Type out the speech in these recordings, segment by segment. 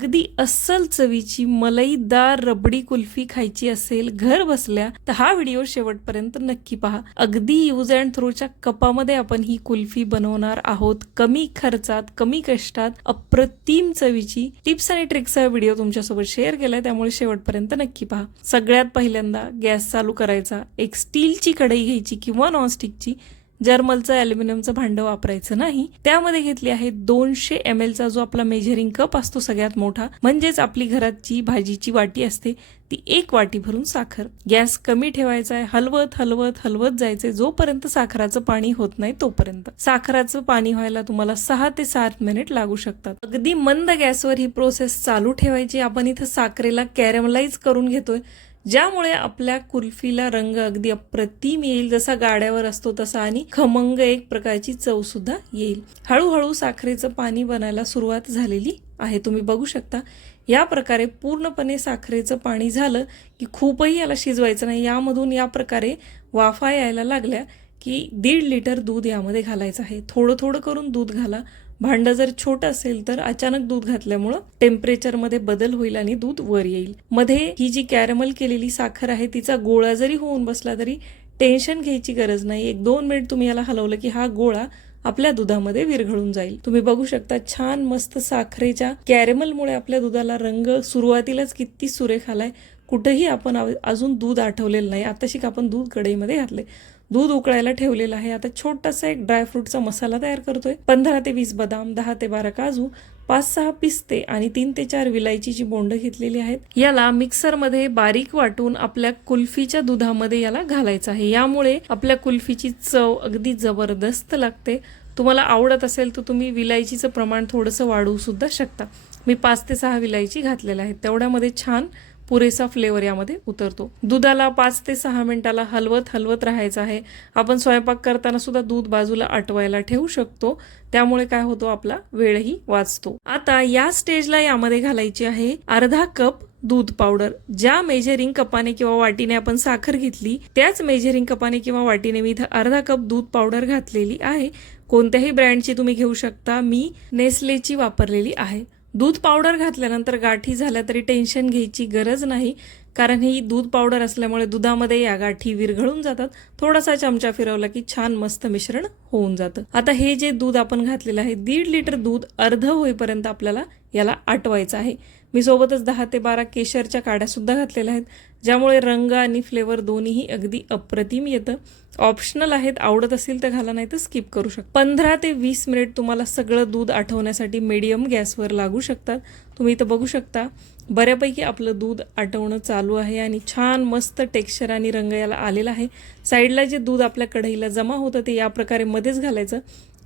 अगदी अस्सल चवीची मलईदार रबडी कुल्फी खायची असेल घर बसल्या तर हा व्हिडिओ शेवटपर्यंत नक्की पहा. अगदी यूज अँड थ्रोच्या कपामध्ये आपण ही कुल्फी बनवणार आहोत. कमी खर्चात, कमी कष्टात, अप्रतिम चवीची टिप्स आणि ट्रिक्सचा व्हिडिओ तुमच्यासोबत शेअर केलाय, त्यामुळे शेवटपर्यंत नक्की पहा. सगळ्यात पहिल्यांदा गॅस चालू करायचा. एक स्टीलची कढई घ्यायची किंवा नॉनस्टिकची, जर्मलचं ॲल्युमिनियमचं भांडं वापरायचं नाही. त्यामध्ये घेतली आहे 200 ml चा जो आपला मेजरिंग कप असतो सगळ्यात मोठा, म्हणजेच आपली घराची भाजीची वाटी असते ती 1 वाटी भरून साखर. गॅस कमी ठेवायचा आहे. हलवत हलवत हलवत जायचे जोपर्यंत साखराचं पाणी होत नाही तोपर्यंत. साखराचं पाणी व्हायला तुम्हाला 6 ते 7 मिनिट लागू शकतात. अगदी मंद गॅसवर ही प्रोसेस चालू ठेवायची. आपण इथं साखरेला कॅरमलाइज करून घेतोय, ज्यामुळे आपल्या कुल्फीला रंग अगदी अप्रतिम येईल, जसा गाड्यावर असतो तसा, आणि खमंग एक प्रकारची चव सुद्धा येईल. हळूहळू साखरेचं पाणी बनायला सुरुवात झालेली आहे. तुम्ही बघू शकता या प्रकारे पूर्णपणे साखरेचं पाणी झालं की खूपही याला शिजवायचं नाही. यामधून या प्रकारे वाफा यायला लागल्या की 1.5 लिटर दूध यामध्ये घालायचं आहे. थोडं थोडं करून दूध घाला. भांडं जर छोटं असेल तर अचानक दूध घातल्यामुळं टेम्परेचरमध्ये बदल होईल आणि दूध वर येईल. मध्ये ही जी कॅरमल केलेली साखर आहे तिचा गोळा जरी होऊन बसला तरी टेन्शन घ्यायची गरज नाही. 1-2 मिनिट तुम्ही याला हलवलं की हा गोळा आपल्या दुधामध्ये विरघळून जाईल. तुम्ही बघू शकता छान मस्त साखरेच्या कॅरमलमुळे आपल्या दुधाला रंग सुरुवातीलाच किती सुरेख आलाय. कुठेही आपण अजून दूध आठवलेलं नाही. आताशी आपण दूध कढईमध्ये घातले, दूध उकळायला ठेवलेलं आहे. आता छोटासा एक ड्रायफ्रूटचा मसाला तयार करतोय. 15 ते 20 बदाम, 10 ते 12 काजू, 5-6 पिस्ते आणि 3 ते 4 विलायचीची बोंड घेतलेली आहेत. याला मिक्सरमध्ये बारीक वाटून आपल्या कुल्फीच्या दुधामध्ये याला घालायचं आहे. यामुळे आपल्या कुल्फीची चव अगदी जबरदस्त लागते. तुम्हाला आवडत असेल तर तुम्ही विलायचीचं प्रमाण थोडंसं वाढवू सुद्धा शकता. मी 5 ते 6 विलायची घातलेल्या आहेत. तेवढ्यामध्ये छान पुरेसा फ्लेवर यामध्ये उतरतो. दुधाला 5 ते 6 मिनिटाला हलवत हलवत राहायचं आहे. आपण स्वयंपाक करताना सुद्धा दूध बाजूला आटवायला ठेवू शकतो, त्यामुळे काय होतो आपला वेळही वाचतो. आता या स्टेजला यामध्ये घालायची आहे अर्धा कप दूध पावडर. ज्या मेजरिंग कपाने किंवा वाटीने आपण साखर घेतली त्याच मेजरिंग कपाने किंवा वाटीने मी इथं अर्धा कप दूध पावडर घातलेली आहे. कोणत्याही ब्रँडची तुम्ही घेऊ शकता. मी नेस्लेची वापरलेली आहे. दूध पावडर घातल्यानंतर गाठी झाल्या तरी टेन्शन घ्यायची गरज नाही, कारण ही दूध पावडर असल्यामुळे दुधामध्ये या गाठी विरघळून जातात. थोडासा चमचा फिरवला की छान मस्त मिश्रण होऊन जातं. आता हे जे दूध आपण घातलेलं आहे 1.5 लिटर दूध अर्ध होईपर्यंत आपल्याला याला आटवायचं आहे. मी सोबतच 10 ते 12 केशरच्या काड्या सुद्धा घातलेल्या आहेत, ज्यामुळे रंग आणि फ्लेवर दोन्हीही अगदी अप्रतिम येतं. ऑप्शनल आहेत, आवडत असेल तर घाला, नाही तर स्किप करू शकता. 15 ते 20 मिनिट तुम्हाला सगळं दूध आटवण्यासाठी मीडियम गॅसवर लागू शकतात. तुम्ही इथं बघू शकता बऱ्यापैकी आपलं दूध आटवणं चालू आहे आणि छान मस्त टेक्स्चर आणि रंग याला आलेला आहे. साईडला जे दूध आपल्या कढईला जमा होतं ते या प्रकारे मध्येच घालायचं.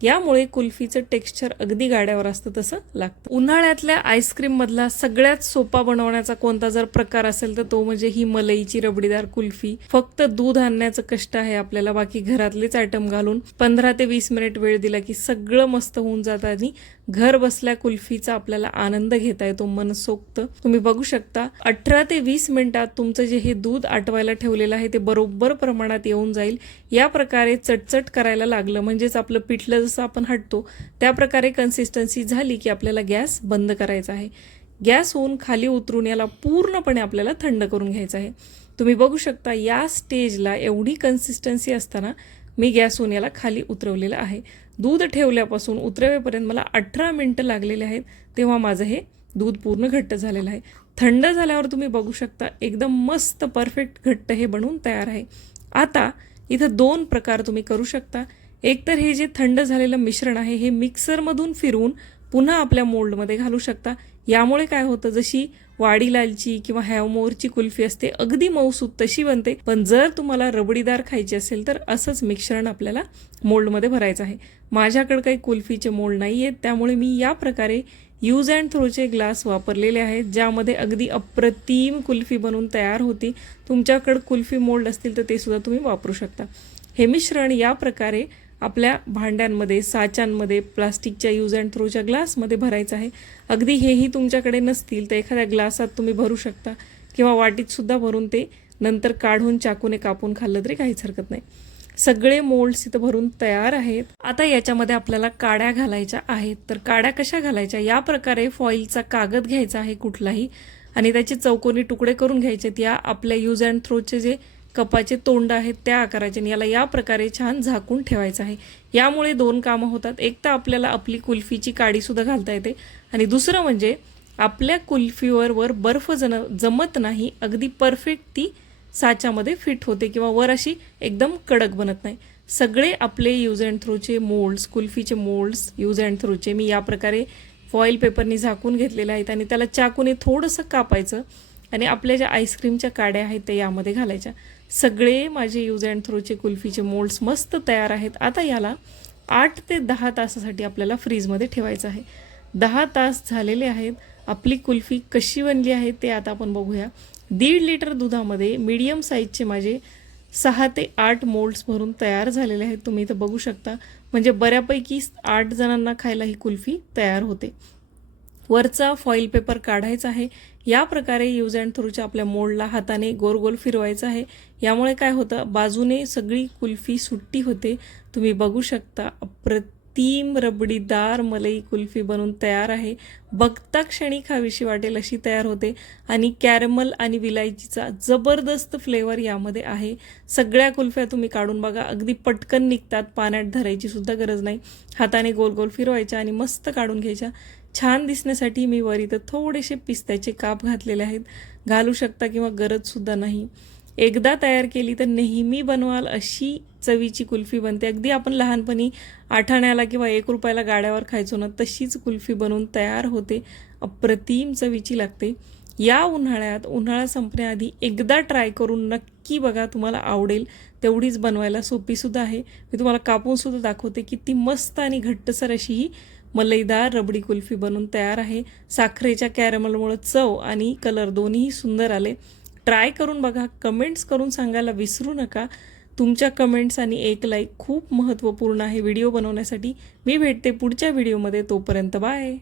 यामुळे कुल्फीचं टेक्स्चर अगदी गाड्यावर असतं तसं लागतं. उन्हाळ्यातल्या आईस्क्रीम मधला सगळ्यात सोपा बनवण्याचा कोणता जर प्रकार असेल तर तो म्हणजे ही मलईची रबडीदार कुल्फी. फक्त दूध आणण्याचं कष्ट आहे आपल्याला, बाकी घरातलेच आयटम घालून 15 ते 20 मिनिट वेळ दिला की सगळं मस्त होऊन जातं आणि घर बसल्या कुल्फीचा आपल्याला आनंद घेता येतो मनसोक्त. तुम्ही बघू शकता 18 ते 20 मिनिटात तुमचं जे हे दूध आटवायला ठेवलेलं आहे ते बरोबर प्रमाणात येऊन जाईल. या प्रकारे चटचट करायला लागलं म्हणजेच आपलं पिठलं जसं आपण हटतो त्या प्रकारे कन्सिस्टन्सी झाली की आपल्याला गॅस बंद करायचा आहे. गॅस होऊन खाली उतरून याला पूर्णपणे आपल्याला थंड करून घ्यायचं आहे. तुम्ही बघू शकता या स्टेजला एवढी कन्सिस्टन्सी असताना मी गॅसहून याला खाली उतरवलेलं आहे. दूध ठेवल्यापासून उतरवेपर्यंत मला 18 मिनिटं लागलेले आहेत, तेव्हा माझं हे दूध पूर्ण घट्ट झालेलं आहे. थंड झाल्यावर तुम्ही बघू शकता एकदम मस्त परफेक्ट घट्ट हे बनवून तयार आहे. आता इथं 2 प्रकार तुम्ही करू शकता. एक तर हे जे थंड झालेलं मिश्रण आहे हे मिक्सरमधून फिरवून पुन्हा आपल्या मोल्डमध्ये घालू शकता. यामुळे काय होतं, जशी वाडी लालची किंवा हॅवमोरची कुल्फी असते अगदी मऊसूत तशी बनते. पण जर तुम्हाला रबडीदार खायची असेल तर असंच मिश्रण आपल्याला मोल्डमध्ये भरायचं आहे. माझ्याकडे काही कुल्फीचे मोल्ड नाही आहेत, त्यामुळे मी या प्रकारे यूज अँड थ्रोचे ग्लास वापरलेले आहेत, ज्यामध्ये अगदी अप्रतिम कुल्फी बनवून तयार होती. तुमच्याकडे कुल्फी मोल्ड असतील तर ते सुद्धा तुम्ही वापरू शकता. हे मिश्रण या प्रकारे आपल्या भांड्यांमध्ये, साच्यांमध्ये, प्लास्टिकच्या यूज अँड थ्रोच्या ग्लासमध्ये भरायचं आहे. अगदी हेही तुमच्याकडे नसतील तर एखाद्या ग्लासात तुम्ही भरू शकता किंवा वाटीत सुद्धा भरून ते नंतर काढून चाकूने कापून खाल्लं तरी काहीच हरकत नाही. सगळे मोल्ड्स इथं भरून तयार आहेत. आता याच्यामध्ये आपल्याला काड्या घालायच्या आहेत. तर काड्या कशा घालायच्या, या प्रकारे फॉईलचा कागद घ्यायचा आहे कुठलाही आणि त्याचे चौकोनी तुकडे करून घ्यायचे. या आपल्या यूज अँड थ्रोचे जे कपाचे तोंड आहेत त्या आकाराचे, आणि याला या प्रकारे छान झाकून ठेवायचं आहे. यामुळे 2 कामं होतात. एक तर आपल्याला आपली कुल्फीची काडीसुद्धा घालता येते, आणि दुसरं म्हणजे आपल्या कुल्फीवर बर्फ जमत नाही, अगदी परफेक्ट ती साच्यामध्ये फिट होते किंवा वर अशी एकदम कडक बनत नाही. सगळे आपले यूज अँड थ्रोचे मोल्ड्स, कुल्फीचे मोल्ड्स यूज अँड थ्रोचे मी या प्रकारे फॉईल पेपरनी झाकून घेतलेले आहेत, आणि त्याला चाकूने थोडंसं कापायचं आणि आपल्या ज्या आईस्क्रीमच्या काड्या आहेत त्या यामध्ये घालायच्या. सगळे माझे यूज अँड थ्रोचे कुल्फीचे मोल्ड्स मस्त तयार आहेत. आता याला 8 ते 10 तासासाठी आपल्याला फ्रीजमध्ये ठेवायचं आहे. 10 तास झालेले आहेत. आपली कुल्फी कशी बनली आहे ते आता आपण बघूया. 1.5 लिटर दुधामध्ये मीडियम साईजचे माझे 6 ते 8 मोल्ड्स भरून तयार झालेले आहेत. तुम्ही इथं बघू शकता. म्हणजे बऱ्यापैकी 8 जणांना खायला ही कुल्फी तयार होते. वरचा फॉईल पेपर काढायचा आहे. या प्रकारे यूज अँड थ्रोच्या आपल्या मोल्डला हाताने गोल गोल फिरवायचं आहे. यामुळे काय होतं, बाजूने सगळी कुल्फी सुट्टी होते. तुम्ही बघू शकता. अप्रतिम रबडीदार मलाई कुल्फी बनून तयार आहे. बघता क्षणी खावीशी वाटेल अशी तयार होते, आणि कॅरमल आणि विलायचीचा जबरदस्त फ्लेवर यामध्ये आहे. सगळ्या कुल्फ्या तुम्ही काढून बघा, अगदी पटकन निघतात, पाण्यात धरायची सुद्धा गरज नाही. हाताने गोल गोल फिरवायच्या आणि मस्त काढून घ्यायच्या. छान दिसण्यासाठी मी वर इथं थोडेसे पिस्त्याचे काप घातलेले आहेत. घालू शकता किंवा गरजसुद्धा नाही. एकदा तयार केली तर नेहमी बनवाल अशी चवीची कुल्फी बनते. अगदी आपण लहानपणी 8 आण्याला किंवा 1 रुपयाला गाड्यावर खायचो ना, तशीच कुल्फी बनवून तयार होते. अप्रतिम चवीची लागते. या उन्हाळ्यात, उन्हाळा संपण्याआधी एकदा ट्राय करून नक्की बघा, तुम्हाला आवडेल. तेवढीच बनवायला सोपीसुद्धा आहे. मी तुम्हाला कापूनसुद्धा दाखवते. किती मस्त आणि घट्टसर अशी ही मलईदार रबडी कुल्फी बनून तयार आहे. साखरेच्या कॅरमलमुळे चव आणि कलर दोन्हीही सुंदर आले. ट्राय करून बघा. कमेंट्स करून सांगायला विसरू नका. तुमच्या कमेंट्स आणि एक लाईक खूप महत्त्वपूर्ण आहे व्हिडिओ बनवण्यासाठी. मी भेटते पुढच्या व्हिडिओमध्ये. तोपर्यंत बाय.